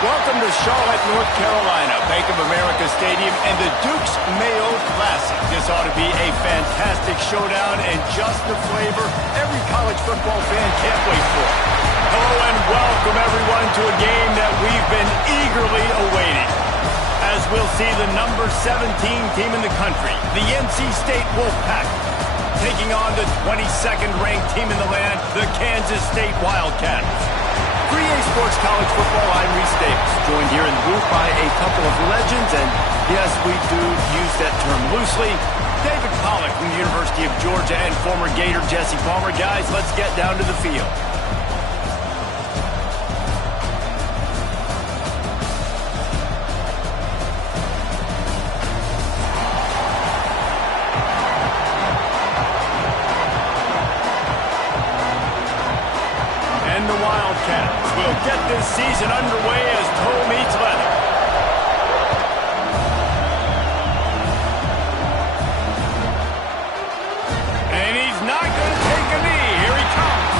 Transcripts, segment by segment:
Welcome to Charlotte, North Carolina, Bank of America Stadium, and the Duke's Mayo Classic. This ought to be a fantastic showdown and just the flavor every college football fan can't wait for. Hello and welcome, everyone, to a game that we've been eagerly awaiting. As we'll see the number 17 team in the country, the NC State Wolfpack, taking on the 22nd ranked team in the land, the Kansas State Wildcats. 3A Sports College Football, I'm Reese Davis, joined here in the booth by a couple of legends, and yes, we do use that term loosely. David Pollack from the University of Georgia and former Gator Jesse Palmer. Guys, let's get down to the field. The Wildcats will get this season underway as toe meets leather. And he's not going to take a knee. Here he comes.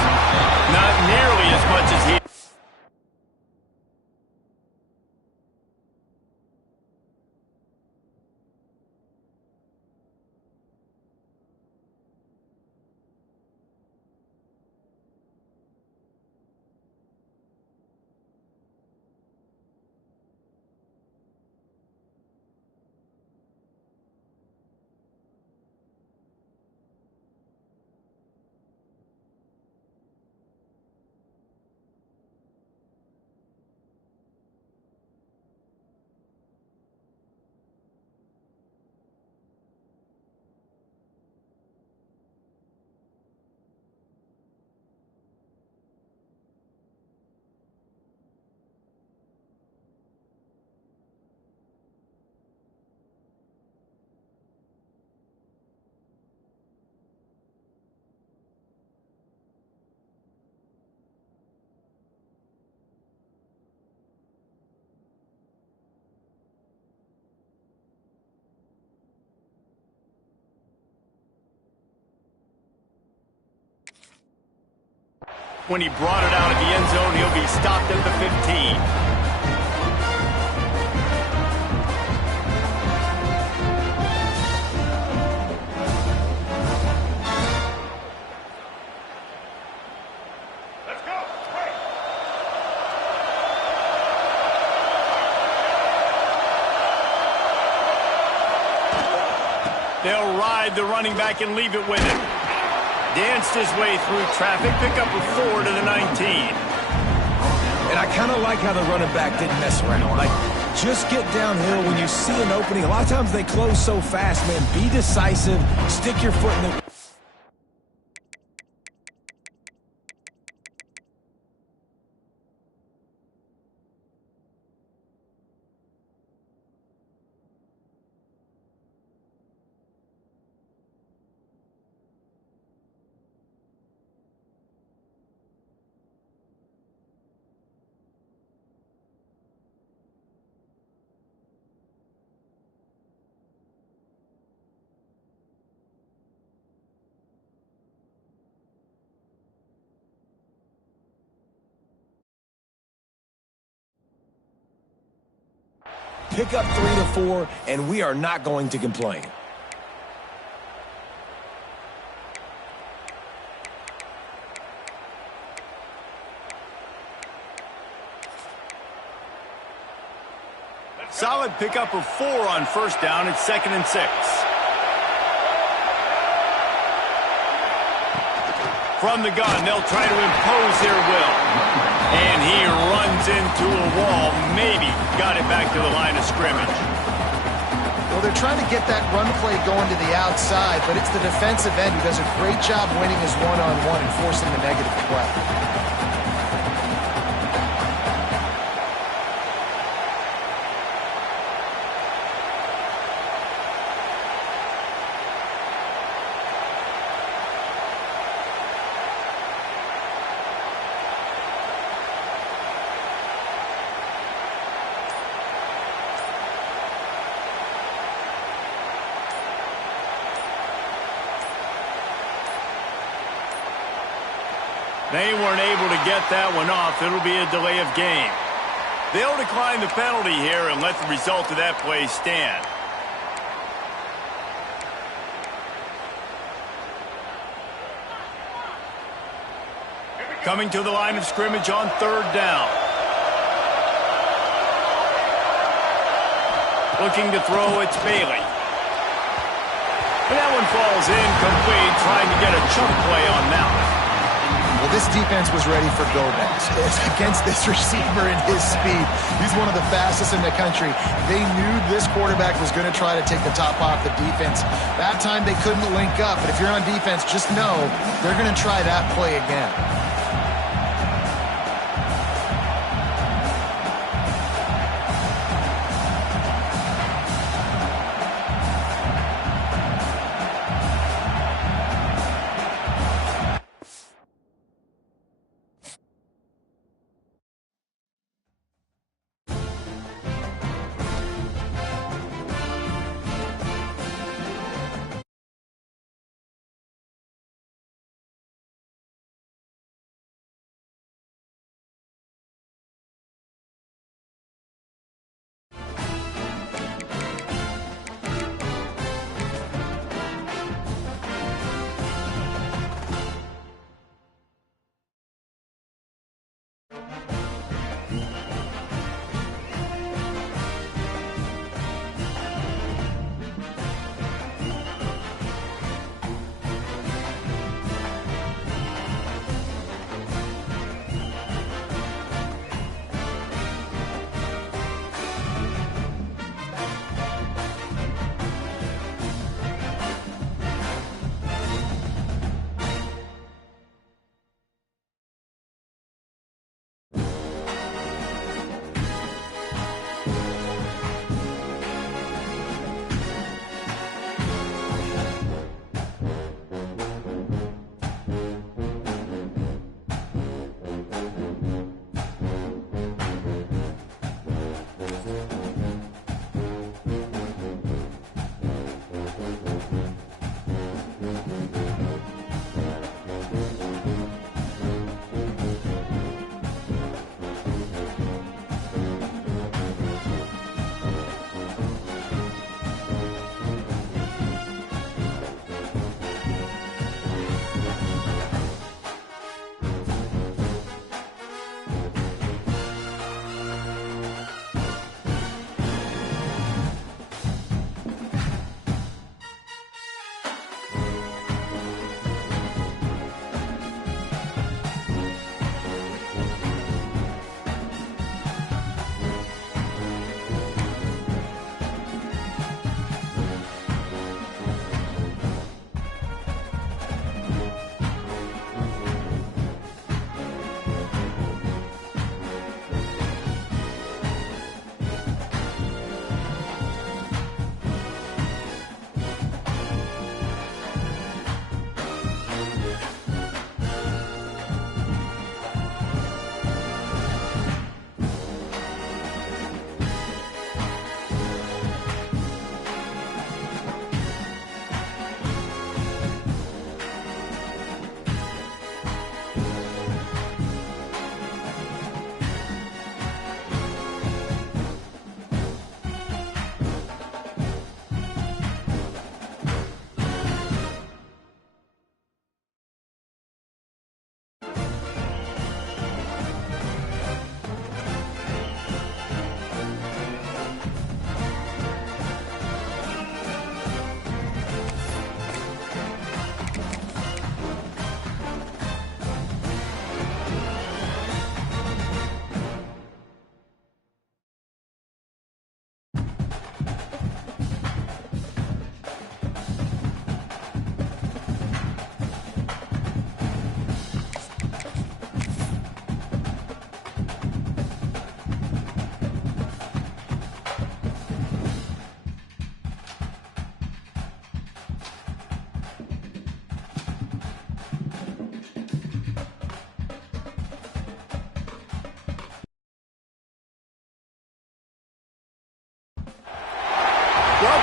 Not nearly as much as he... When he brought it out of the end zone, he'll be stopped at the 15. Let's go. They'll ride the running back and leave it with him. Danced his way through traffic, pick up a 4 to the 19. And I kind of like how the running back didn't mess around. Like, Just get downhill when you see an opening. A lot of times they close so fast, man. Be decisive. Stick your foot in the... Pick up 3 to 4, and we are not going to complain. Solid pickup of 4 on first down. It's 2nd and 6. From the gun, they'll try to impose their will. And he runs into a wall. Maybe got it back to the line of scrimmage. Well, they're trying to get that run play going to the outside, but it's the defensive end who does a great job winning his one-on-one and forcing the negative play. They weren't able to get that one off. It'll be a delay of game. They'll decline the penalty here and let the result of that play stand. Coming to the line of scrimmage on 3rd down. Looking to throw, it's Bailey. And that one falls incomplete, trying to get a chunk play on that one. Well, this defense was ready for go-backs. Against this receiver and his speed, he's one of the fastest in the country. They knew this quarterback was going to try to take the top off the defense. That time they couldn't link up, but if you're on defense, just know they're going to try that play again.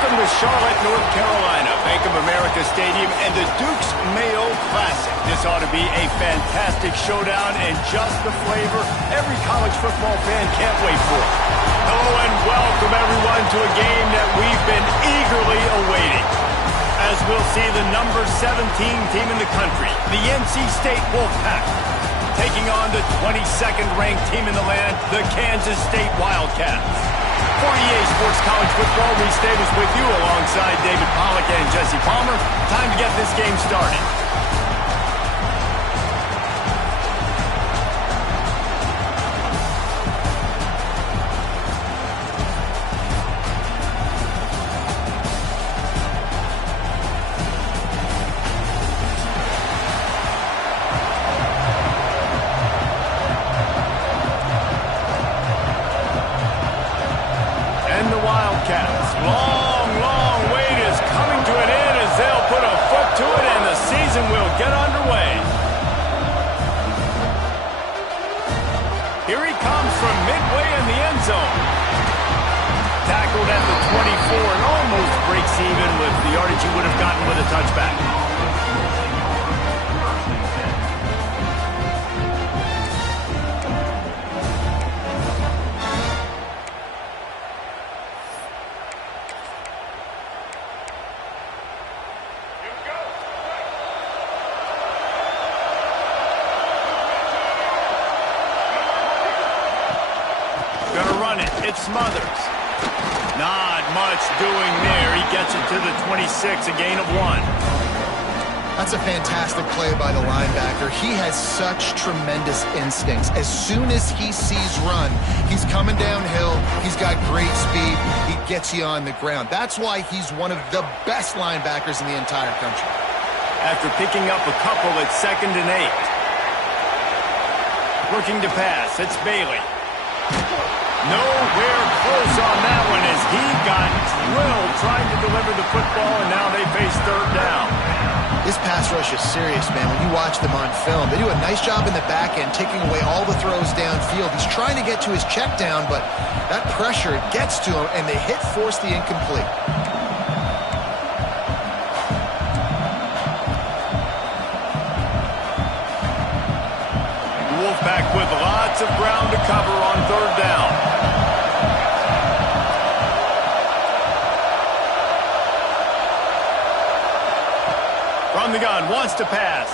Welcome to Charlotte, North Carolina, Bank of America Stadium, and the Duke's Mayo Classic. This ought to be a fantastic showdown and just the flavor every college football fan can't wait for. Hello and welcome everyone to a game that we've been eagerly awaiting. As we'll see the number 17 team in the country, the NC State Wolfpack, taking on the 22nd ranked team in the land, the Kansas State Wildcats. For EA Sports College Football, Lee Stavis with you alongside David Pollack and Jesse Palmer. Time to get this game started. Long wait is coming to an end as they'll put a foot to it and the season will get underway. Here he comes from midway in the end zone. Tackled at the 24 and almost breaks even with the yardage he would have gotten with a touchback. It's Smothers. Not much doing there. He gets it to the 26, a gain of 1. That's a fantastic play by the linebacker. He has such tremendous instincts. As soon as he sees run, he's coming downhill. He's got great speed. He gets you on the ground. That's why he's one of the best linebackers in the entire country. After picking up a couple at 2nd and 8. Looking to pass. It's Bailey. Nowhere close on that one as he got drilled trying to deliver the football, and now they face 3rd down. This pass rush is serious, man. When you watch them on film, they do a nice job in the back end, taking away all the throws downfield. He's trying to get to his check down, but that pressure gets to him, and they force the incomplete. Wolfpack with lots of ground to cover on 3rd down. From the gun, wants to pass.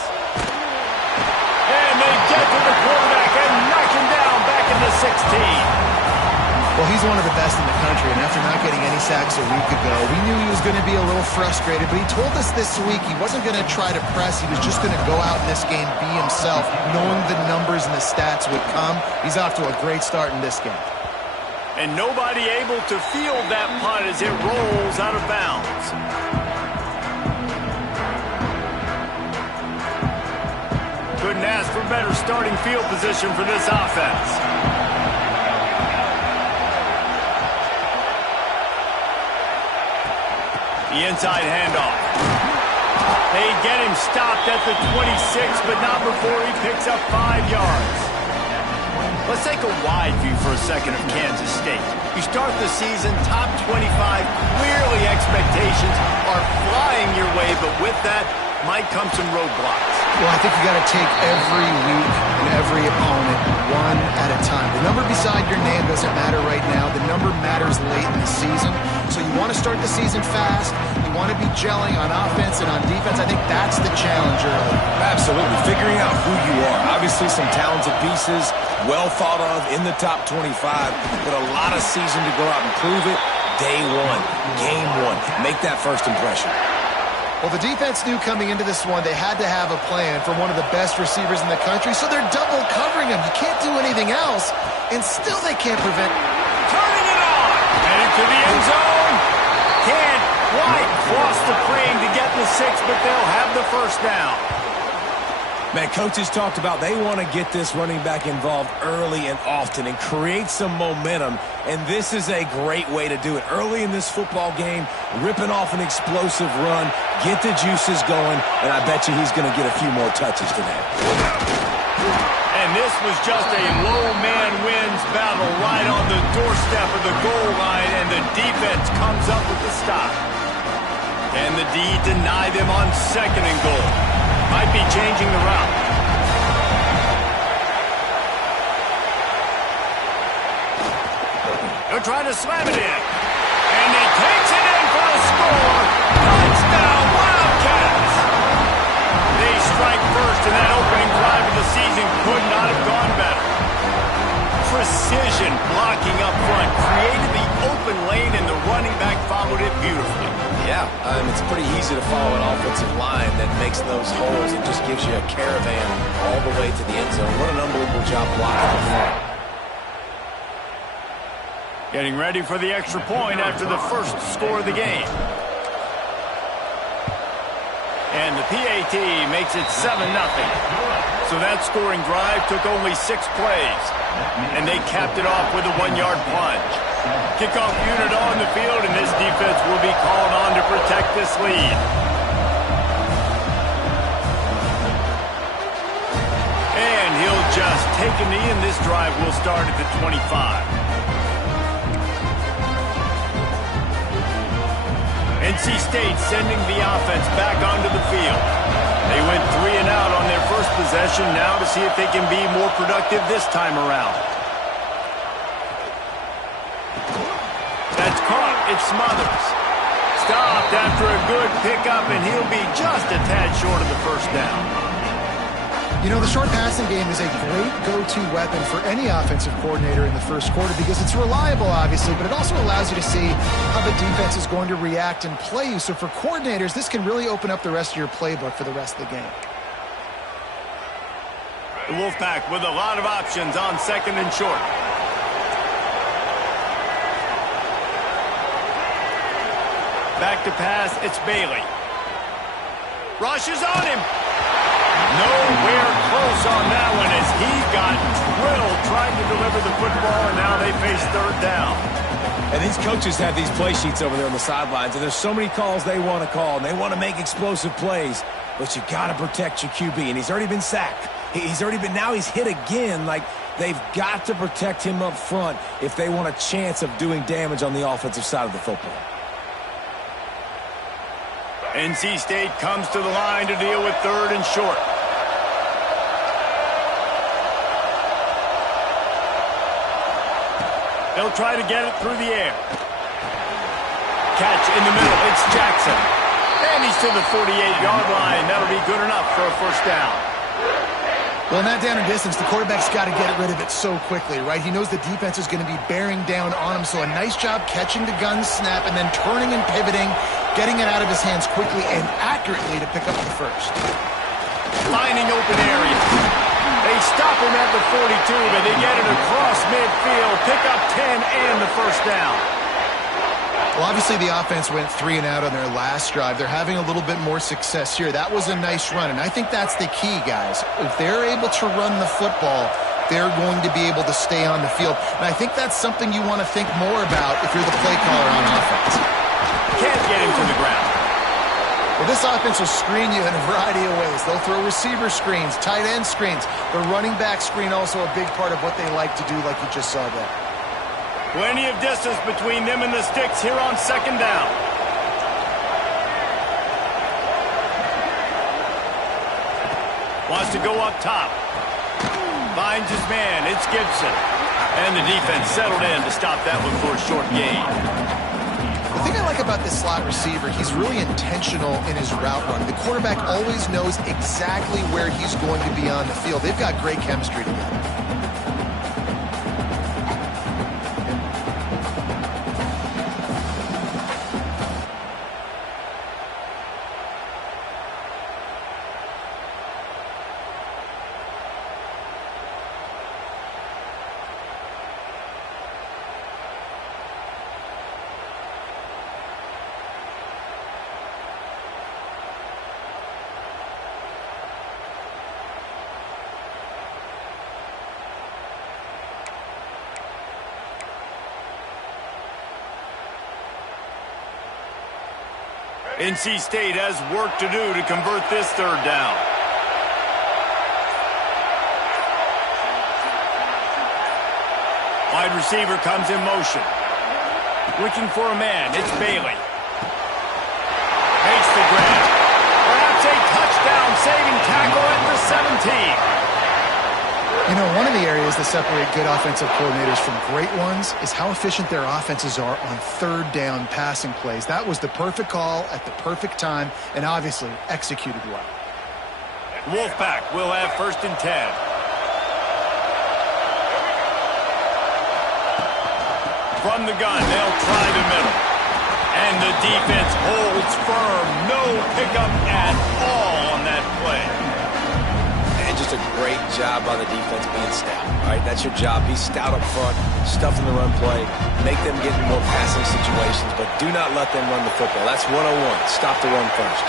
And they get to the quarterback and knock him down back in the 16. Well, he's one of the best in the country, and after not getting any sacks a week ago, we knew he was going to be a little frustrated, but he told us this week he wasn't going to try to press. He was just going to go out in this game, be himself, knowing the numbers and the stats would come. He's off to a great start in this game. And nobody able to field that punt as it rolls out of bounds. Couldn't ask for better starting field position for this offense. The inside handoff. They get him stopped at the 26, but not before he picks up 5 yards. Let's take a wide view for a second of Kansas State. You start the season top 25. Clearly expectations are flying your way, but with that might come some roadblocks. Well, I think you got to take every week and every opponent one at a time. The number beside your name doesn't matter right now. The number matters late in the season. So you want to start the season fast. You want to be gelling on offense and on defense. I think that's the challenge early. Absolutely. Figuring out who you are. Obviously some talented pieces, well thought of in the top 25, but a lot of season to go out and prove it. Day 1, game 1. Make that first impression. Well, the defense knew coming into this one they had to have a plan for one of the best receivers in the country, so they're double covering him. You can't do anything else, and still they can't prevent. Turning it on! Headed to the end zone. Can't quite cross the frame to get the 6, but they'll have the first down. Man, coaches talked about they want to get this running back involved early and often and create some momentum, and this is a great way to do it. Early in this football game, ripping off an explosive run, get the juices going, and I bet you he's going to get a few more touches today. And this was just a low man wins battle right on the doorstep of the goal line, and the defense comes up with the stop. the D deny them on 2nd and goal. Might be changing the route. They're trying to slam it in. And he takes it in for the score. Touchdown, Wildcats! They strike first, and that opening drive of the season could not have gone better. Precision blocking up front created the open lane, and the running back followed it beautifully. Yeah, it's pretty easy to follow an offensive line that makes those holes and just gives you a caravan all the way to the end zone. What an unbelievable job blocking up front. Getting ready for the extra point after the first score of the game. And the PAT makes it 7-0. So that scoring drive took only 6 plays. And they capped it off with a 1-yard plunge. Kickoff unit on the field, and this defense will be called on to protect this lead. And he'll just take a knee, and this drive will start at the 25. NC State sending the offense back onto the field. They went 3 and out on their first possession, now to see if they can be more productive this time around. That's caught. It Smothers. Stopped after a good pickup, and he'll be just a tad short of the first down. You know, the short passing game is a great go-to weapon for any offensive coordinator in the first quarter because it's reliable, obviously, but it also allows you to see how the defense is going to react and play you. So for coordinators, this can really open up the rest of your playbook for the rest of the game. The Wolfpack with a lot of options on 2nd and short. Back to pass, it's Bailey. Rushes on him. Nowhere close on that one as he got drilled trying to deliver the football, and now they face 3rd down. And these coaches have these play sheets over there on the sidelines, and there's so many calls they want to call, and they want to make explosive plays, but you got to protect your QB, and he's already been sacked. Now he's hit again. Like, they've got to protect him up front if they want a chance of doing damage on the offensive side of the football. NC State comes to the line to deal with 3rd and short. They'll try to get it through the air. Catch in the middle. It's Jackson. And he's to the 48-yard line. That'll be good enough for a first down. Well, in that down and distance, the quarterback's got to get rid of it so quickly, right? He knows the defense is going to be bearing down on him, so a nice job catching the gun snap and then turning and pivoting, getting it out of his hands quickly and accurately to pick up the first. Finding open area. They stop him at the 42, but they get it across midfield, pick up 10 and the first down. Well, obviously the offense went 3 and out on their last drive. They're having a little bit more success here. That was a nice run, and I think that's the key, guys. If they're able to run the football, they're going to be able to stay on the field. And I think that's something you want to think more about if you're the play caller on offense. Can't get him to the ground. Well, this offense will screen you in a variety of ways. They'll throw receiver screens, tight end screens. The running back screen also a big part of what they like to do, like you just saw there. Plenty of distance between them and the sticks here on 2nd down. Wants to go up top. Finds his man. It's Gibson. And the defense settled in to stop that one for a short gain. The thing I like about this slot receiver, he's really intentional in his route run. The quarterback always knows exactly where he's going to be on the field. They've got great chemistry together. NC State has work to do to convert this 3rd down. Wide receiver comes in motion. Looking for a man. It's Bailey. Makes the grab. Perhaps a touchdown-saving tackle at the 17. You know, one of the areas that separate good offensive coordinators from great ones is how efficient their offenses are on third down passing plays. That was the perfect call at the perfect time and obviously executed well. Wolfpack will have 1st and 10. From the gun, they'll try the middle. And the defense holds firm. No pickup at all on that play. And just a great job by the defense being stout. All right, that's your job. Be stout up front, stuff in the run play, make them get in more passing situations, but do not let them run the football. That's 101. Stop the run first.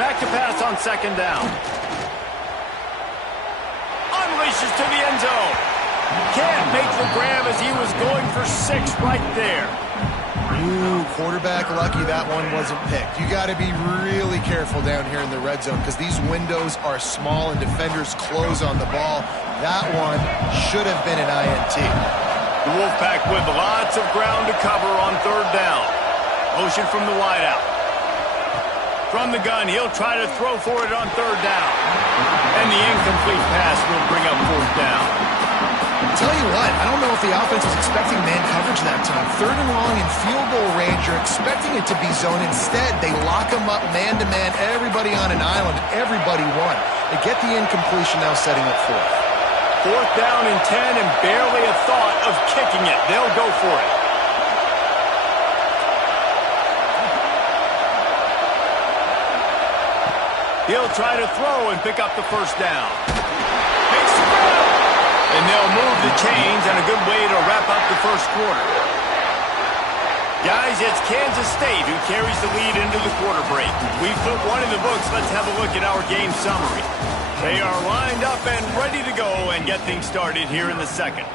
Back to pass on 2nd down. Unleashes to the end zone. Can't make the grab as he was going for 6 right there. Ooh, quarterback lucky that one wasn't picked. You got to be really careful down here in the red zone because these windows are small and defenders close on the ball. That one should have been an INT. The Wolfpack with lots of ground to cover on 3rd down. Motion from the wideout. From the gun, he'll try to throw for it on 3rd down. And the incomplete pass will bring up 4th down. Tell you what, I don't know if the offense was expecting man coverage that time. 3rd and long in field goal range, you're expecting it to be zone. Instead, they lock them up man-to-man, everybody on an island, everybody won. They get the incompletion now setting up 4th. 4th down and 10 and barely a thought of kicking it. They'll go for it. He'll try to throw and pick up the 1st down. Makes the grab. And they'll move the chains, and a good way to wrap up the 1st quarter. Guys, it's KState who carries the lead into the quarter break. We've put one in the books. Let's have a look at our game summary. They are lined up and ready to go and get things started here in the 2nd.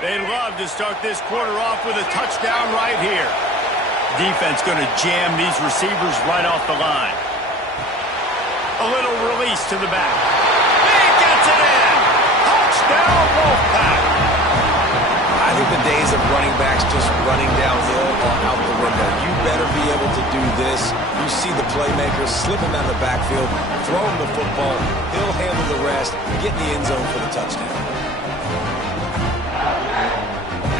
They'd love to start this quarter off with a touchdown right here. Defense going to jam these receivers right off the line. A little release to the back. He gets it in! Touchdown, Wolfpack! I think the days of running backs just running downhill are out the window. You better be able to do this. You see the playmakers slip him out of the backfield, throw him the football, he'll handle the rest, get in the end zone for the touchdown.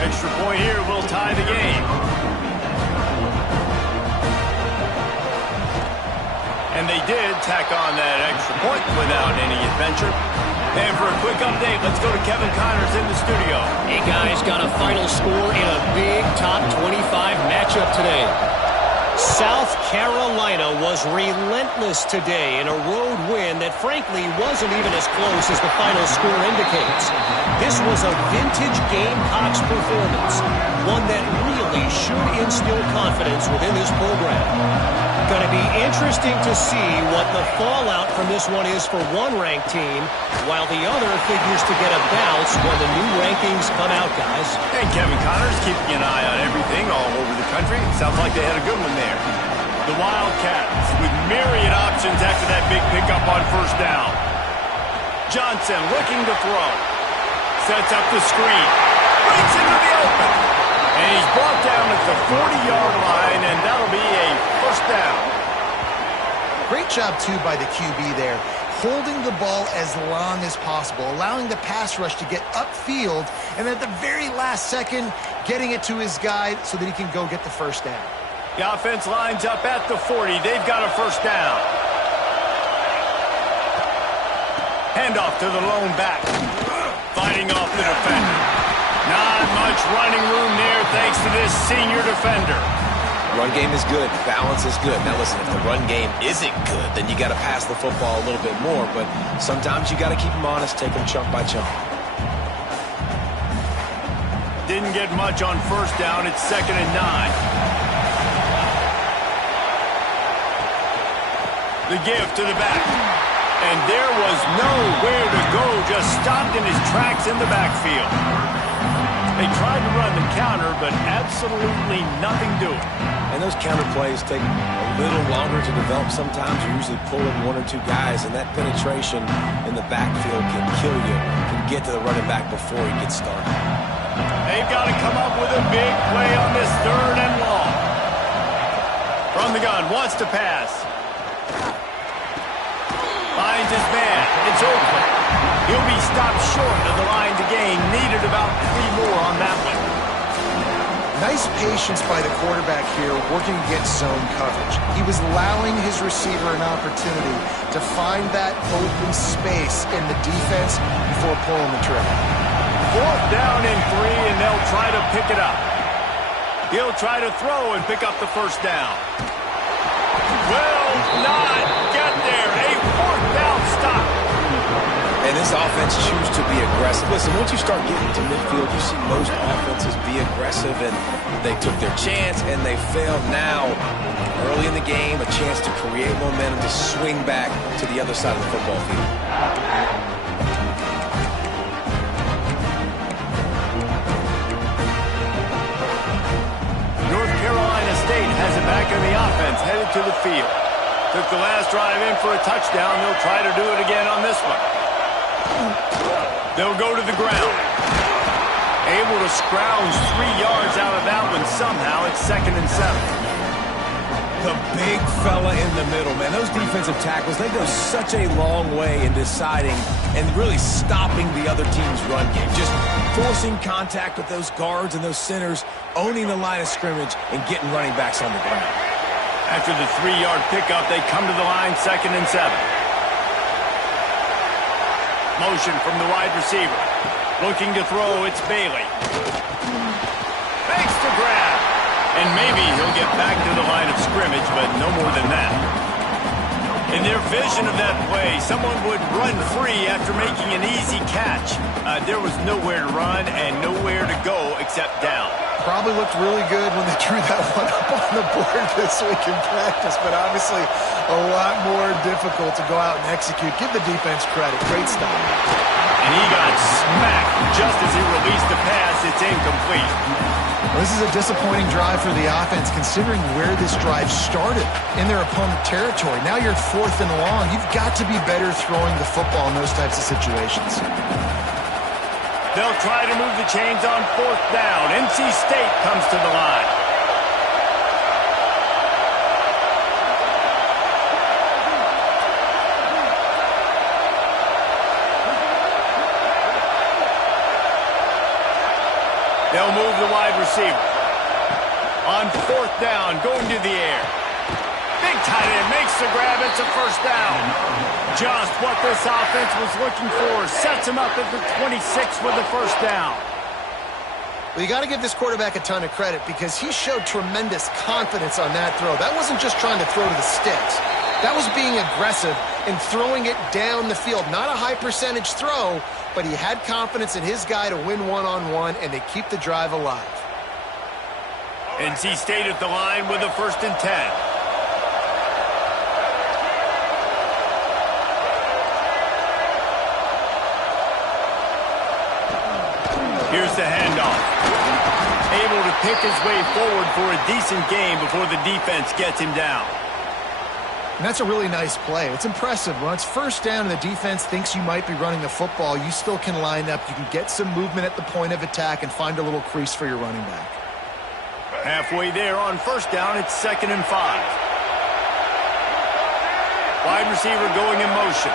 Extra point here will tie the game. And they did tack on that extra point without any adventure. And for a quick update, let's go to Kevin Connors in the studio. Hey, guys, got a final score in a big top 25 matchup today. South Carolina was relentless today in a road win that frankly wasn't even as close as the final score indicates. This was a vintage Gamecocks performance, one that really should instill confidence within this program. Going to be interesting to see what the fallout from this one is for one ranked team, while the other figures to get a bounce when the new rankings come out, guys. And Kevin Connors keeping an eye on everything all over the country. Sounds like they had a good one there. The Wildcats with myriad options after that big pickup on 1st down. Johnson looking to throw. Sets up the screen. Breaks into the open. And he's brought down at the 40-yard line, and that'll be a 1st down. Great job, too, by the QB there. Holding the ball as long as possible, allowing the pass rush to get upfield, and at the very last second, getting it to his guy so that he can go get the 1st down. The offense lines up at the 40. They've got a 1st down. Handoff to the lone back. Fighting off the defender. Not much running room there thanks to this senior defender. Run game is good. Balance is good. Now listen, if the run game isn't good, then you got to pass the football a little bit more. But sometimes you got to keep them honest, take them chunk by chunk. Didn't get much on 1st down. It's 2nd and 9. The give to the back. And there was nowhere to go. Just stopped in his tracks in the backfield. They tried to run the counter, but absolutely nothing doing. And those counter plays take a little longer to develop sometimes. You're usually pulling one or two guys, and that penetration in the backfield can kill you, can get to the running back before he gets started. They've got to come up with a big play on this 3rd and long. From the gun, wants to pass. Finds his man. It's open. He'll be stopped short of the line to gain. Needed about 3 more on that one. Nice patience by the quarterback here, working against zone coverage. He was allowing his receiver an opportunity to find that open space in the defense before pulling the trigger. 4th down and 3, and they'll try to pick it up. He'll try to throw and pick up the 1st down. Will not get there. A 4th down stop. And this offense chooses to be aggressive. Listen, once you start getting to midfield, you see most offenses be aggressive, and they took their chance, and they failed. Now, early in the game, a chance to create momentum, to swing back to the other side of the football field. North Carolina State has it back in the offense, headed to the field. Took the last drive in for a touchdown. They'll try to do it again on this one. They'll go to the ground. Able to scrounge 3 yards out of that one somehow. It's 2nd and 7. The big fella in the middle, man. Those defensive tackles, they go such a long way in deciding and really stopping the other team's run game. Just forcing contact with those guards and those centers, owning the line of scrimmage, and getting running backs on the ground. After the 3-yard pickup, they come to the line, 2nd and 7. Motion from the wide receiver. Looking to throw, it's Bailey. Makes the grab. And maybe he'll get back to the line of scrimmage, but no more than that. In their vision of that play, someone would run free after making an easy catch. There was nowhere to run and nowhere to go except down. Probably looked really good when they drew that one up on the board this week in practice, but obviously a lot more difficult to go out and execute. Give the defense credit. Great stop. And he got smacked just as he released the pass. It's incomplete. This is a disappointing drive for the offense, considering where this drive started in their opponent territory. Now you're at 4th and long. You've got to be better throwing the football in those types of situations. They'll try to move the chains on 4th down. NC State comes to the line. They'll move the wide receiver. On 4th down, going to the air. Big tight end makes the grab. It's a 1st down. Just what this offense was looking for. Sets him up at the 26 with the 1st down. Well, you got to give this quarterback a ton of credit because he showed tremendous confidence on that throw. That wasn't just trying to throw to the sticks. That was being aggressive and throwing it down the field. Not a high percentage throw, but he had confidence in his guy to win one-on-one, and they keep the drive alive. NC State at the line with a 1st and 10. Here's the handoff. Able to pick his way forward for a decent gain before the defense gets him down. And that's a really nice play. It's impressive. When it's 1st down and the defense thinks you might be running the football, you still can line up. You can get some movement at the point of attack and find a little crease for your running back. Halfway there on 1st down, it's 2nd and 5. Wide receiver going in motion.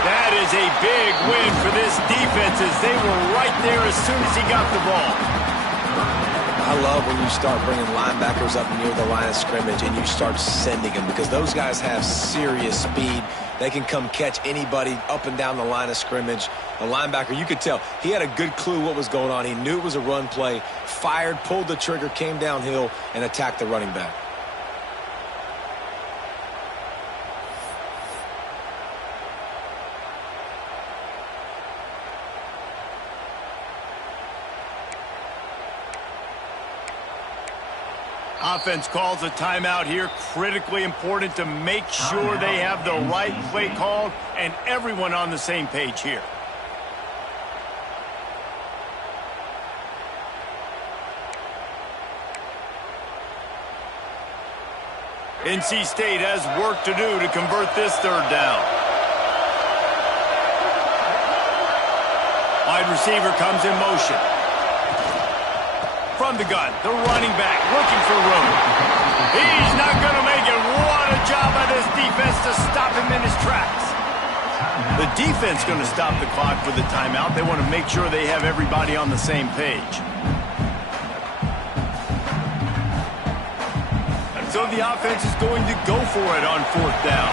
That is a big win for this defense as they were right there as soon as he got the ball. I love when you start bringing linebackers up near the line of scrimmage and you start sending them because those guys have serious speed. They can come catch anybody up and down the line of scrimmage. The linebacker, you could tell, he had a good clue what was going on. He knew it was a run play, fired, pulled the trigger, came downhill, and attacked the running back. Offense calls a timeout here. Critically important to make sure they have the right play called and everyone on the same page here. NC State has work to do to convert this third down. Wide receiver comes in motion. From the gun, the running back looking for room. He's not going to make it. What a job by this defense to stop him in his tracks. The defense going to stop the clock with the timeout. They want to make sure they have everybody on the same page. And so the offense is going to go for it on fourth down.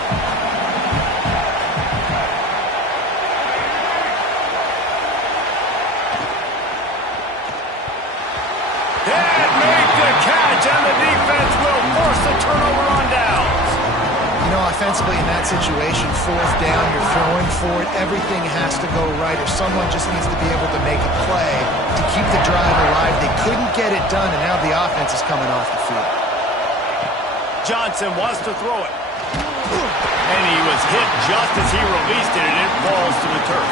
And the defense will force the turnover on downs. You know, offensively in that situation, fourth down, you're throwing for it. Everything has to go right, or someone just needs to be able to make a play to keep the drive alive. They couldn't get it done, and now the offense is coming off the field. Johnson wants to throw it. And he was hit just as he released it, and it falls to the turf.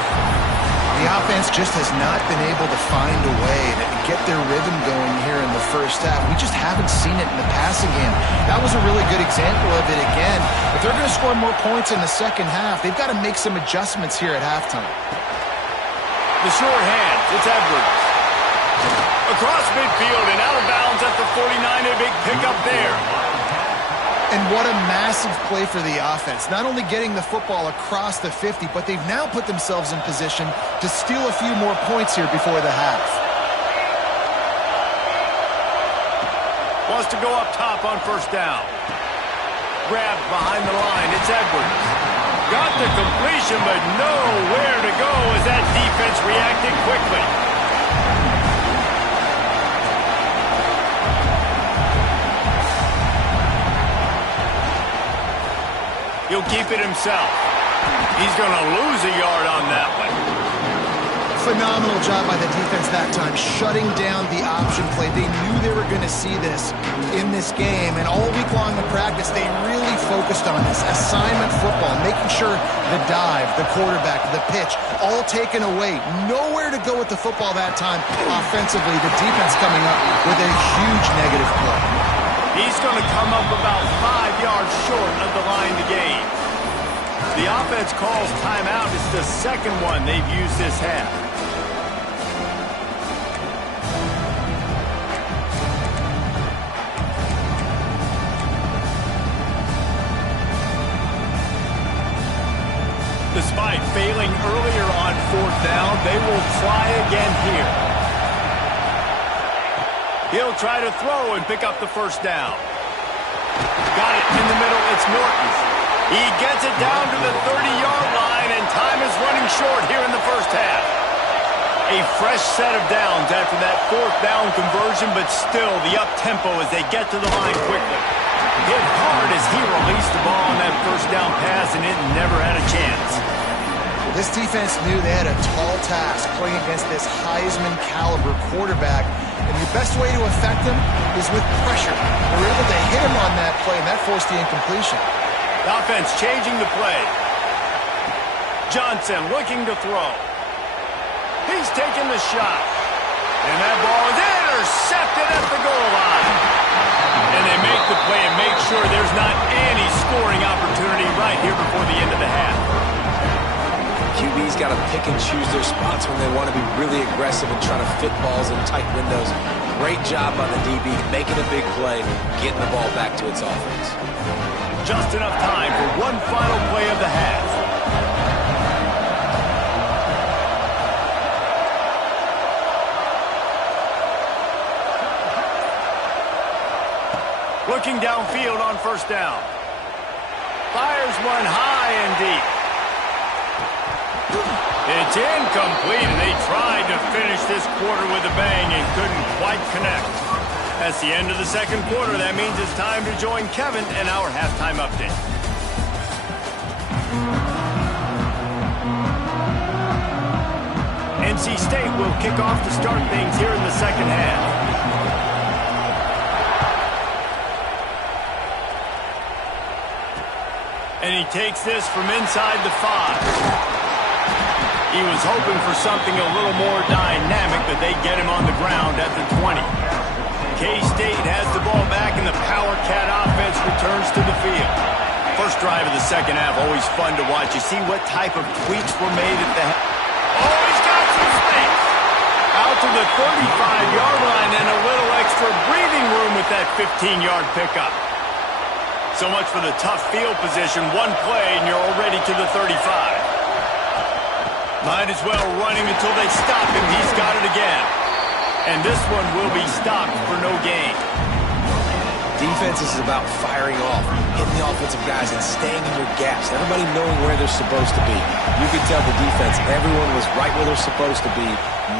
The offense just has not been able to find a way to get their rhythm going here in the first half. We just haven't seen it in the passing game. That was a really good example of it again. If they're going to score more points in the second half, they've got to make some adjustments here at halftime. The short hand, it's Edwards. Across midfield and out of bounds at the 49, a big pickup there. And what a massive play for the offense. Not only getting the football across the 50, but they've now put themselves in position to steal a few more points here before the half. Wants to go up top on first down. Grabbed behind the line. It's Edwards. Got the completion, but nowhere to go as that defense reacted quickly. He'll keep it himself. He's going to lose a yard on that one. Phenomenal job by the defense that time, shutting down the option play. They knew they were going to see this in this game, and all week long in practice, they really focused on this assignment football, making sure the dive, the quarterback, the pitch, all taken away. Nowhere to go with the football that time offensively. The defense coming up with a huge negative play. He's going to come up about 5 yards short of the line to gain. The offense calls timeout. It's the second one they've used this half. Despite failing earlier on fourth down, they will try again here. He'll try to throw and pick up the first down. Got it in the middle. It's Norton. He gets it down to the 30-yard line, and time is running short here in the first half. A fresh set of downs after that fourth down conversion, but still the up-tempo as they get to the line quickly. Hit hard as he released the ball on that first down pass, and it never had a chance. This defense knew they had a tall task playing against this Heisman-caliber quarterback, and the best way to affect him is with pressure. They were able to hit him on that play, and that forced the incompletion. The offense changing the play. Johnson looking to throw. He's taking the shot. And that ball is intercepted at the goal line. And they make the play and make sure there's not any scoring opportunity right here before the end of the half. QB's got to pick and choose their spots when they want to be really aggressive and trying to fit balls in tight windows. Great job by the DB, making a big play, getting the ball back to its offense. Just enough time for one final play of the half. Looking downfield on first down. Fires one high and deep. It's incomplete, and they tried to finish this quarter with a bang and couldn't quite connect. That's the end of the second quarter. That means it's time to join Kevin in our halftime update. NC State will kick off to start things here in the second half. And he takes this from inside the 5. He was hoping for something a little more dynamic, but they get him on the ground at the 20. K-State has the ball back, and the Power Cat offense returns to the field. First drive of the second half, always fun to watch. You see what type of tweaks were made at the head. Oh, he's got some space. Out to the 35-yard line, and a little extra breathing room with that 15-yard pickup. So much for the tough field position. One play, and you're already to the 35. Might as well running until they stop him. He's got it again. And this one will be stopped for no gain. Defense is about firing off, hitting the offensive guys, and staying in your gaps. Everybody knowing where they're supposed to be. You could tell the defense, everyone was right where they're supposed to be,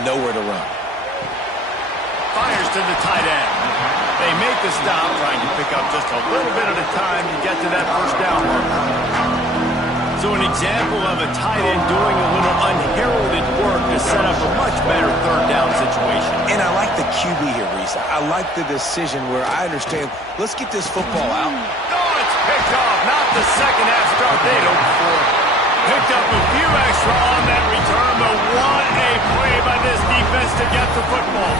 nowhere to run. Fires to the tight end. They make the stop, trying to pick up just a little bit at a time to get to that first down marker. So an example of a tight end doing a little unheralded work to set up a much better third down situation. And I like the QB here, Reese. I like the decision where I understand, let's get this football out. Oh, it's picked off. Not the second half start they'd hoped for. Picked up a few extra on that return, but what a play by this defense to get the football.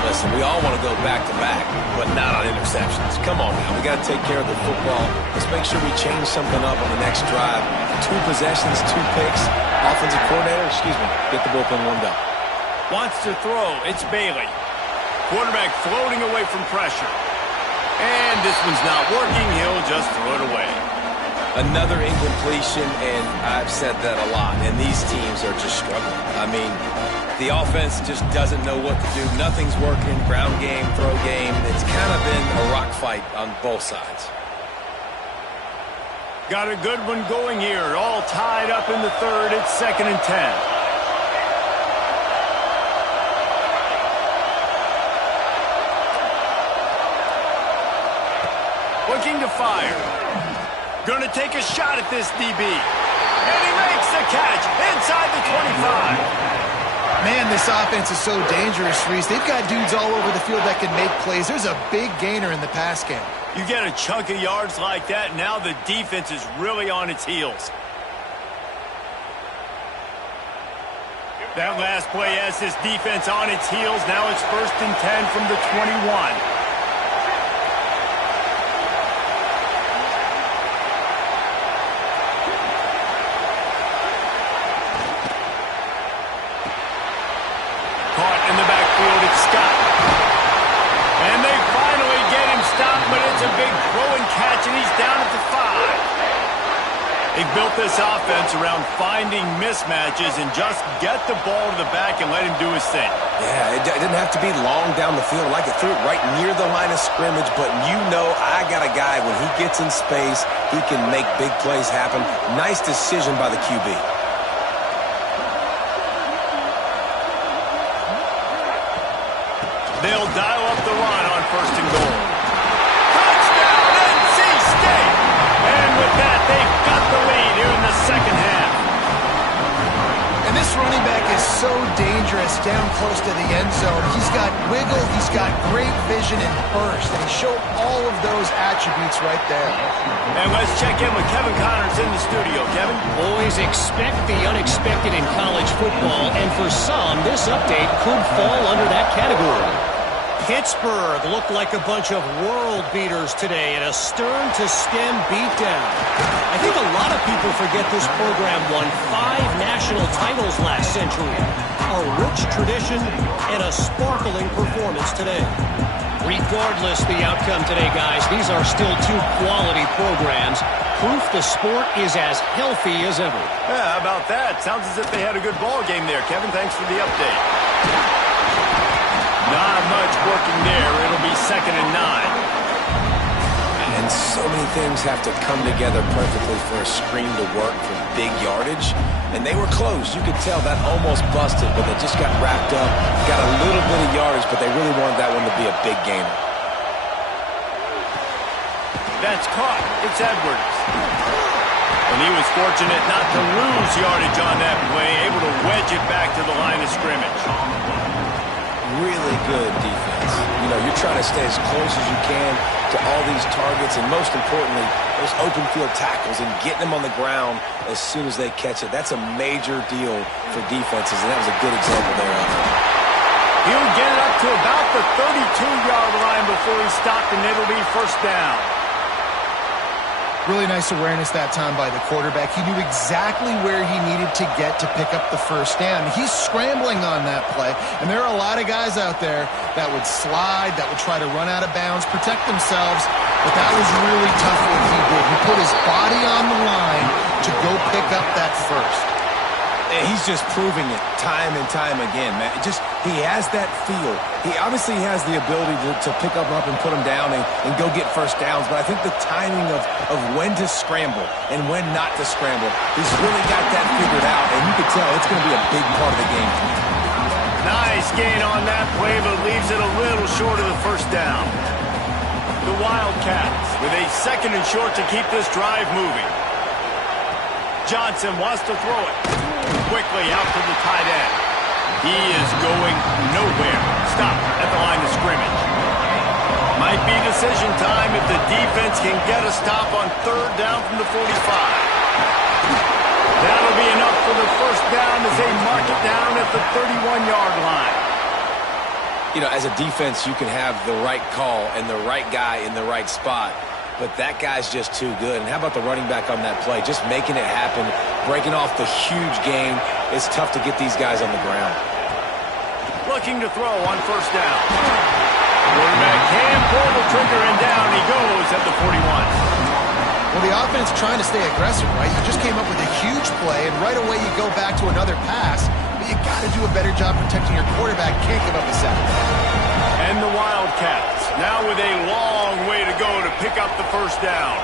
Listen, we all want to go back-to-back, but not on interceptions. Come on now, we got to take care of the football. Let's make sure we change something up on the next drive. 2 possessions, 2 picks. Offensive coordinator, get the bullpen warmed up. Wants to throw. It's Bailey. Quarterback floating away from pressure. And this one's not working. He'll just throw it away. Another incompletion, and I've said that a lot, and these teams are just struggling. I mean, the offense just doesn't know what to do. Nothing's working. Ground game, throw game. It's kind of been a rock fight on both sides. Got a good one going here. All tied up in the third. It's 2nd and 10. Looking to fire. Going to take a shot at this DB. And he makes the catch inside the 25. Man, this offense is so dangerous, Reese. They've got dudes all over the field that can make plays. There's a big gainer in the pass game. You get a chunk of yards like that, now the defense is really on its heels. That last play has this defense on its heels. Now it's 1st and 10 from the 21. A big throw and catch, and he's down at the 5. They built this offense around finding mismatches and just get the ball to the back and let him do his thing. Yeah, it didn't have to be long down the field. Like it threw it right near the line of scrimmage, but you know I got a guy, when he gets in space, he can make big plays happen. Nice decision by the QB. They'll dial up the run on 1st and goal. With that, they've got the lead here in the second half. And this running back is so dangerous down close to the end zone. He's got wiggle, he's got great vision and burst, and he showed all of those attributes right there. And let's check in with Kevin Connors in the studio. Kevin? Boys, expect the unexpected in college football, and for some, this update could fall under that category. Pittsburgh looked like a bunch of world beaters today in a stern-to-stem beatdown. I think a lot of people forget this program won 5 national titles last century. A rich tradition and a sparkling performance today. Regardless the outcome today, guys, these are still 2 quality programs. Proof the sport is as healthy as ever. Yeah, how about that? Sounds as if they had a good ball game there. Kevin, thanks for the update. Not much working there. It'll be 2nd and 9. And so many things have to come together perfectly for a screen to work for big yardage. And they were close. You could tell that almost busted, but they just got wrapped up, got a little bit of yardage, but they really wanted that one to be a big gainer. That's caught. It's Edwards. And he was fortunate not to lose yardage on that play, able to wedge it back to the line of scrimmage. really good defense. You know, you're trying to stay as close as you can to all these targets, and most importantly, those open field tackles and getting them on the ground as soon as they catch it. That's a major deal for defenses, and that was a good example there of it. He would get it up to about the 32-yard line before he stopped, and it'll be first down. Really nice awareness that time by the quarterback. He knew exactly where he needed to get to pick up the first down. He's scrambling on that play, and there are a lot of guys out there that would slide, that would try to run out of bounds, protect themselves, but that was really tough what he did. He put his body on the line to go pick up that first. And he's just proving it time and time again, man. He has that feel. He obviously has the ability to pick up and put him down and go get first downs, but I think the timing of when to scramble and when not to scramble, he's really got that figured out, and you can tell it's going to be a big part of the game. Nice gain on that play, but leaves it a little short of the first down. The Wildcats with a second and short to keep this drive moving. Johnson wants to throw it. Quickly out to the tight end. He is going nowhere. Stop at the line of scrimmage. Might be decision time if the defense can get a stop on third down from the 45. That'll be enough for the first down as they mark it down at the 31-yard line. You know, as a defense, you can have the right call and the right guy in the right spot, but that guy's just too good. And how about the running back on that play? Just making it happen, breaking off the huge gain. It's tough to get these guys on the ground. Looking to throw on first down. Quarterback can pull the trigger, and down he goes at the 41. Well, the offense trying to stay aggressive, right? You just came up with a huge play, and right away you go back to another pass, but you got to do a better job protecting your quarterback. Can't give up a sack. And the Wildcats now with a long way to go to pick up the first down.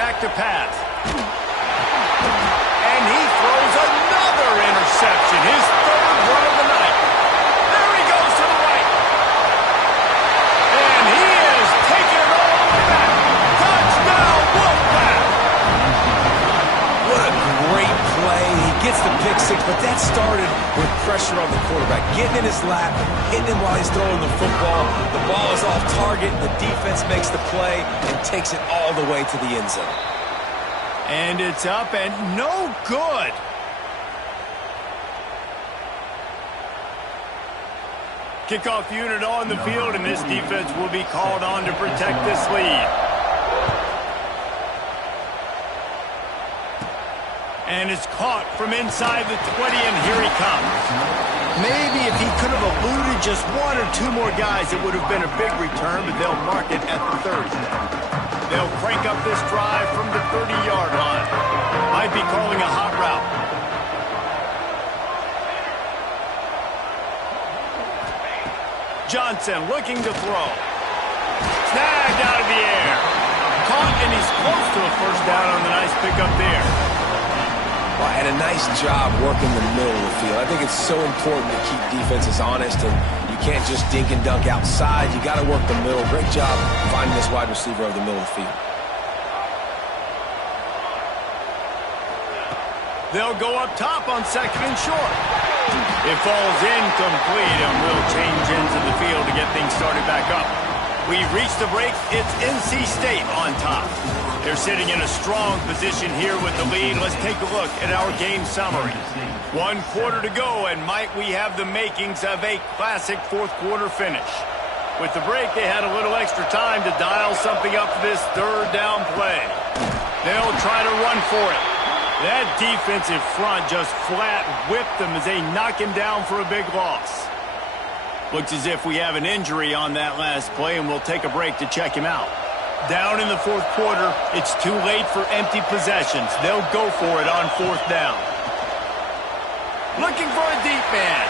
Back to pass. And he throws another interception. His third run of the night. There he goes to the right. And he is taking it all the way back. Touchdown, Wolfpack! What a great play. He gets the pick six, but that started with pressure on the quarterback. Getting in his lap, hitting him while he's throwing the football. The ball is off target. The defense makes the play and takes it all the way to the end zone. And it's up and no good. Kickoff unit on the field, and this defense will be called on to protect this lead. And it's caught from inside the 20, and here he comes. Maybe if he could have eluded just one or two more guys, it would have been a big return, but they'll mark it at the 30. They'll crank up this drive from the 30-yard line. Might be calling a hot route. Johnson looking to throw. Snagged out of the air. Caught, and he's close to a first down on the nice pickup there. Well, and a nice job working the middle of the field. I think it's so important to keep defenses honest, and you can't just dink and dunk outside. You got to work the middle. Great job finding this wide receiver over the middle of the field. They'll go up top on second and short. It falls incomplete, and will change ends of the field to get things started back up. We've reached the break. It's NC State on top. They're sitting in a strong position here with the lead. Let's take a look at our game summary. 1 quarter to go, and might we have the makings of a classic fourth quarter finish. With the break, they had a little extra time to dial something up for this third down play. They'll try to run for it. That defensive front just flat whipped them as they knock him down for a big loss. Looks as if we have an injury on that last play, and we'll take a break to check him out. Down in the fourth quarter, it's too late for empty possessions. They'll go for it on fourth down. Looking for a deep man.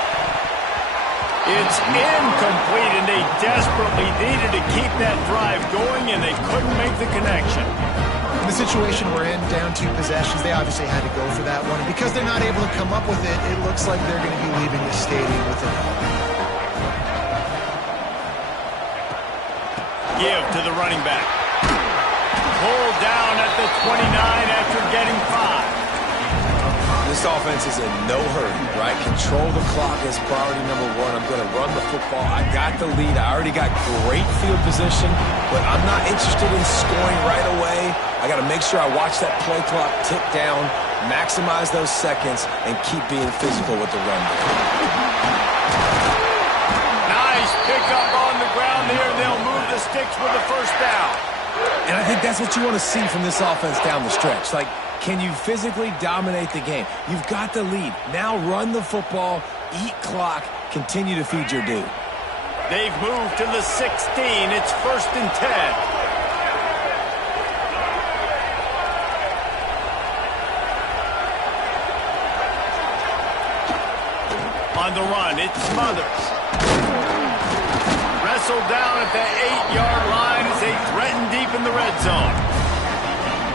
It's incomplete, and they desperately needed to keep that drive going, and they couldn't make the connection. In the situation we're in, down 2 possessions, they obviously had to go for that one. And because they're not able to come up with it, it looks like they're going to be leaving the stadium with it. Give to the running back. Pulled down at the 29 after getting 5. This offense is in no hurry, right? Control the clock is priority number one. I'm going to run the football. I got the lead. I already got great field position, but I'm not interested in scoring right away. I got to make sure I watch that play clock tick down, maximize those seconds, and keep being physical with the run. Nice pickup on the ground there. They'll move the sticks for the first down. And I think that's what you want to see from this offense down the stretch. Like, can you physically dominate the game? You've got the lead. Now run the football, eat clock, continue to feed your dude. They've moved to the 16. It's 1st and 10. On the run, it's Smothers. Wrestled down at the 8-yard line as they threaten deep in the red zone.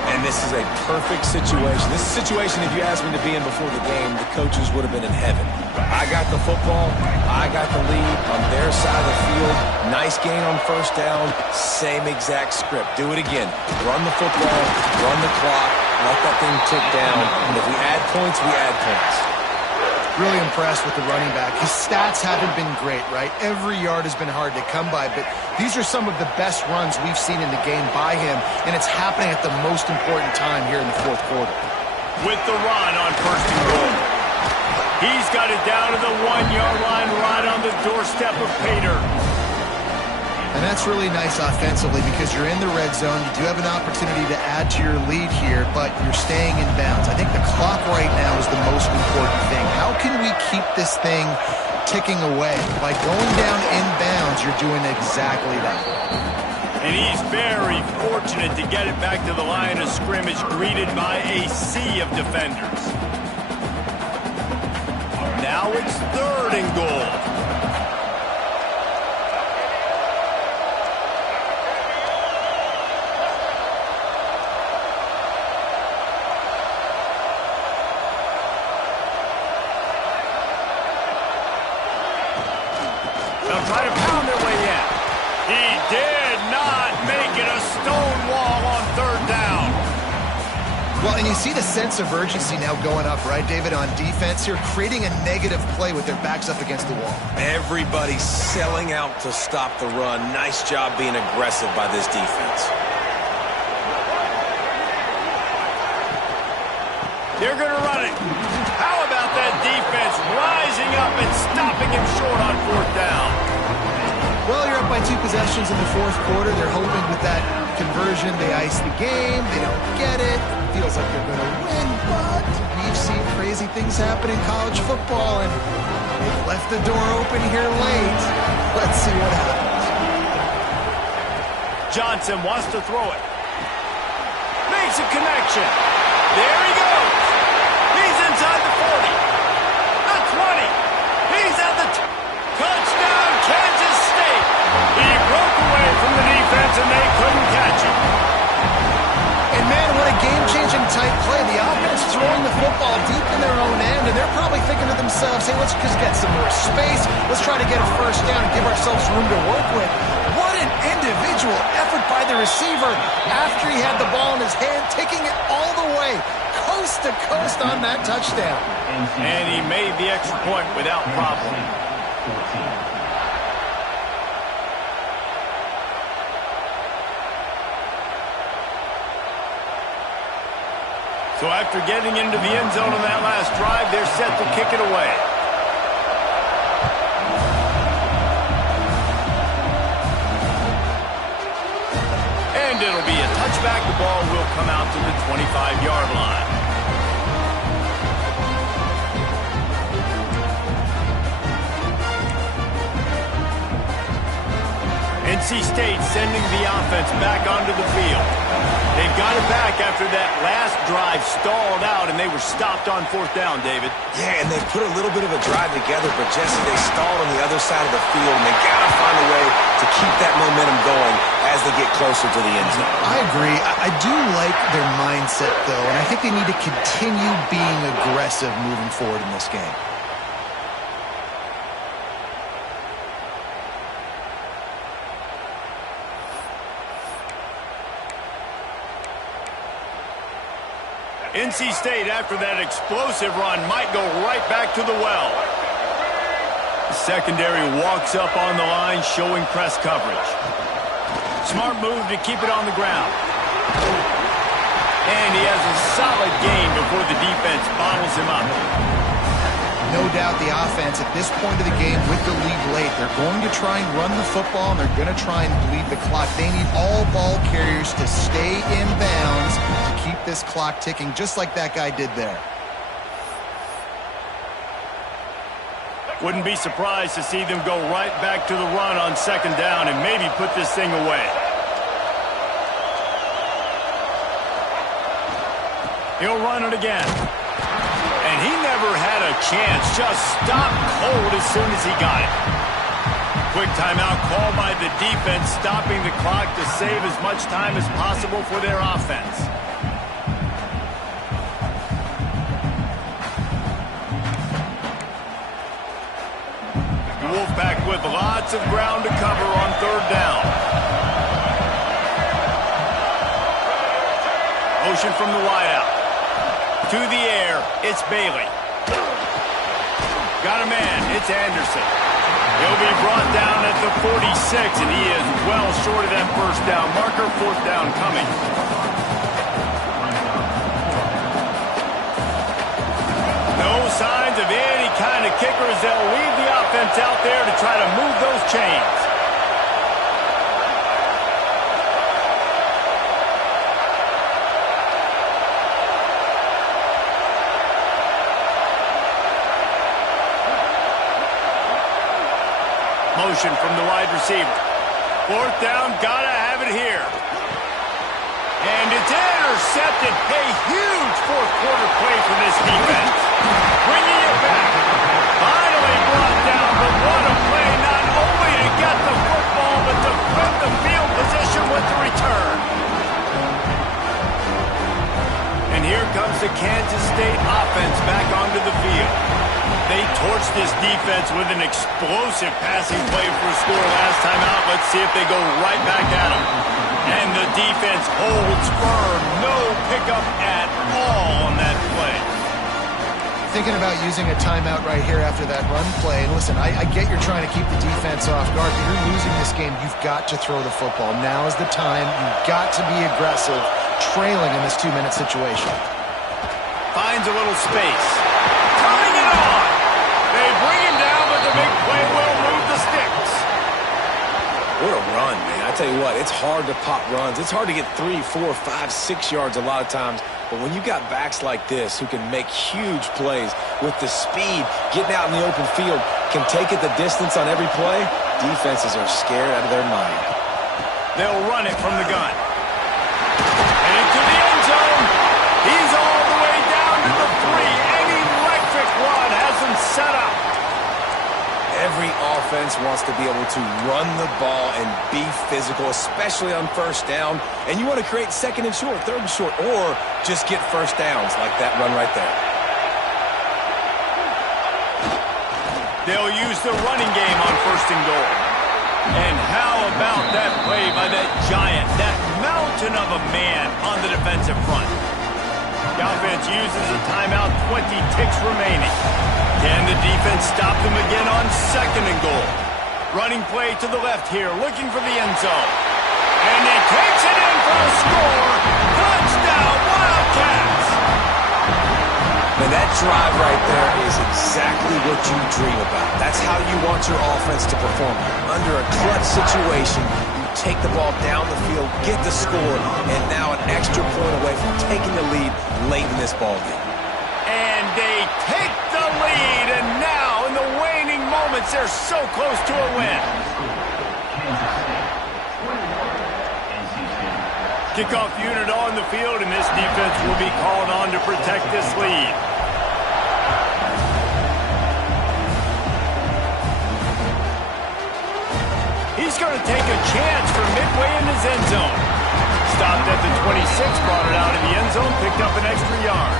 And this is a perfect situation. This is a situation, if you asked me to be in before the game, the coaches would have been in heaven. I got the football. I got the lead on their side of the field. Nice gain on first down. Same exact script. Do it again. Run the football. Run the clock. Let that thing tick down. And if we add points, we add points. Really impressed with the running back. His stats haven't been great, right? Every yard has been hard to come by, but these are some of the best runs we've seen in the game by him, and it's happening at the most important time here in the fourth quarter. With the run on 1st and goal. He's got it down to the 1-yard line right on the doorstep of Pater. And that's really nice offensively because you're in the red zone. You do have an opportunity to add to your lead here, but you're staying in bounds. I think the clock right now is the most important thing. How can we keep this thing ticking away? By going down in bounds, you're doing exactly that. And he's very fortunate to get it back to the line of scrimmage, greeted by a sea of defenders. Now it's 3rd and goal. They'll try to pound their way in. He did not make it a stone wall on 3rd down. Well, and you see the sense of urgency now going up, right, David, on defense here, creating a negative play with their backs up against the wall. Everybody's selling out to stop the run. Nice job being aggressive by this defense. They're going to run it. How about that defense rising up and stopping him short on 4th down? Well, you're up by 2 possessions in the fourth quarter. They're hoping with that conversion they ice the game. They don't get it. Feels like they're going to win, but we've seen crazy things happen in college football, and they've left the door open here late. Let's see what happens. Johnson wants to throw it. Makes a connection. There he goes. He's inside the 40. The 20. He's at the touchdown, Kansas State. He broke away from the defense, and they couldn't catch him. And, man, what a game-changing type play. The offense throwing the football deep in their own end, and they're probably thinking to themselves, hey, let's just get some more space. Let's try to get a first down and give ourselves room to work with. What an individual effort by the receiver after he had the ball in his hand, taking it all the way, coast to coast on that touchdown. And he made the extra point without problem. So after getting into the end zone on that last drive, they're set to kick it away. And it'll be a touchback. The ball will come out to the 25-yard line. NC State sending the offense back onto the field. They've got it back after that last drive stalled out, and they were stopped on 4th down, David. Yeah, and they put a little bit of a drive together, but Jesse, they stalled on the other side of the field, and they got to find a way to keep that momentum going as they get closer to the end zone. I agree. I do like their mindset, though, and I think they need to continue being aggressive moving forward in this game. NC State, after that explosive run, might go right back to the well. The secondary walks up on the line, showing press coverage. Smart move to keep it on the ground. And he has a solid gain before the defense bottles him up. No doubt the offense at this point of the game with the lead late, they're going to try and run the football and they're going to try and bleed the clock. They need all ball carriers to stay in bounds to keep this clock ticking just like that guy did there. Wouldn't be surprised to see them go right back to the run on second down and maybe put this thing away. He'll run it again. And he never had a chance. Just stopped cold as soon as he got it. Quick timeout called by the defense, stopping the clock to save as much time as possible for their offense. Wolfpack with lots of ground to cover on third down. Motion from the wideout. To the air, it's Bailey. Got a man, it's Anderson. He'll be brought down at the 46, and he is well short of that first down marker. Fourth down coming. No signs of any kind of kickers. They'll leave the offense out there to try to move those chains. Motion from the wide receiver. Fourth down, gotta have it here. And it's intercepted. A huge fourth quarter play for this defense. Bringing it back. Finally brought down, but what a play. Not only to get the football, but to flip the field position with the return. And here comes the Kansas State offense back onto the field. They torched this defense with an explosive passing play for a score last time out. Let's see if they go right back at them. And the defense holds firm. No pickup at all on that play. Thinking about using a timeout right here after that run play. And listen, I get you're trying to keep the defense off guard, but you're losing this game. You've got to throw the football. Now is the time. You've got to be aggressive, trailing in this 2-minute situation. Finds a little space. Turning it on. They bring him down, but the big play will move the sticks. What a run, man. I tell you what, it's hard to pop runs. It's hard to get 3, 4, 5, 6 yards a lot of times. But when you got backs like this who can make huge plays with the speed, getting out in the open field, can take it the distance on every play, defenses are scared out of their mind. They'll run it from the gun. And into the end zone. He's all the way down to the 3. An electric run has him set up. Every offense wants to be able to run the ball and be physical, especially on first down. And you want to create second and short, third and short, or just get first downs like that run right there. They'll use the running game on first and goal. And how about that play by that giant, that mountain of a man on the defensive front? The offense uses a timeout, 20 ticks remaining. Can the defense stop them again on second and goal? Running play to the left here, looking for the end zone. And he takes it in for a score. Touchdown, Wildcats! And that drive right there is exactly what you dream about. That's how you want your offense to perform. Under a clutch situation, you take the ball down the field, get the score, and now an extra point away from taking the lead late in this ballgame. And they take the lead, and now in the waning moments, they're so close to a win. Kickoff unit on the field, and this defense will be called on to protect this lead. He's going to take a chance from midway in his end zone. Stopped at the 26, brought it out in the end zone, picked up an extra yard.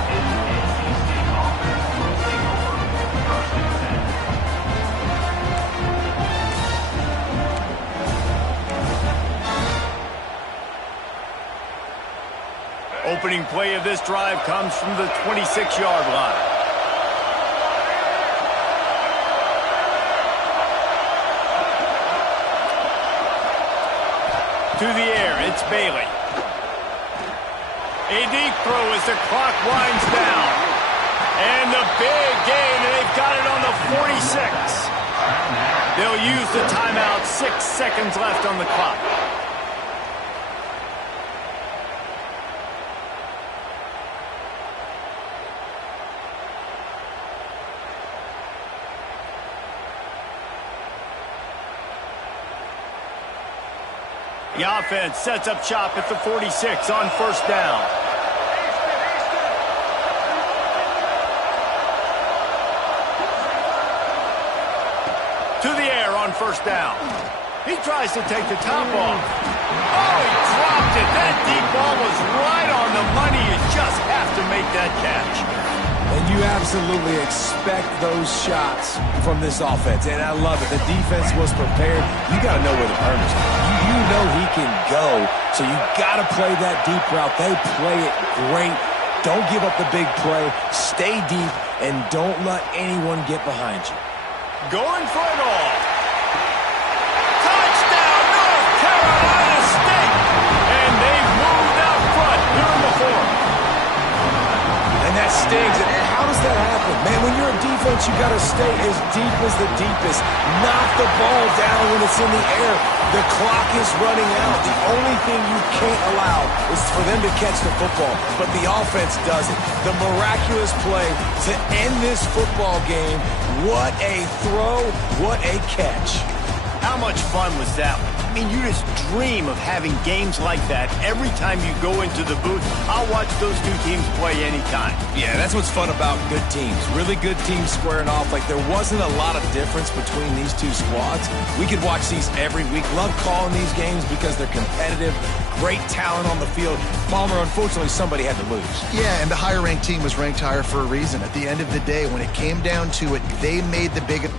opening play of this drive comes from the 26-yard line. To the air, it's Bailey. A deep throw as the clock winds down. And the big gain, and they've got it on the 46. They'll use the timeout, 6 seconds left on the clock. The offense sets up shop at the 46 on first down. To the air on first down. He tries to take the top off. Oh, he dropped it. That deep ball was right on the money. You just have to make that catch. And you absolutely expect those shots from this offense. And I love it. The defense was prepared. You got to know where the burner's are. You know he can go. So you got to play that deep route. They play it great. Don't give up the big play. Stay deep and don't let anyone get behind you. Going for it all. Touchdown, North Carolina State. And they've moved out front here in the fourth. And that stings. And how does that happen? Man, when you're a defense, you got to stay as deep as the deepest. Knock the ball down when it's in the air. The clock is running out. The only thing you can't allow is for them to catch the football. But the offense does it. The miraculous play to end this football game. What a throw. What a catch. How much fun was that one? I mean, you just dream of having games like that every time you go into the booth. I'll watch those two teams play anytime. Yeah, that's what's fun about good teams. Really good teams squaring off. Like, there wasn't a lot of difference between these two squads. We could watch these every week. Love calling these games because they're competitive. Great talent on the field. Palmer, unfortunately, somebody had to lose. Yeah, and the higher-ranked team was ranked higher for a reason. At the end of the day, when it came down to it, they made the biggest...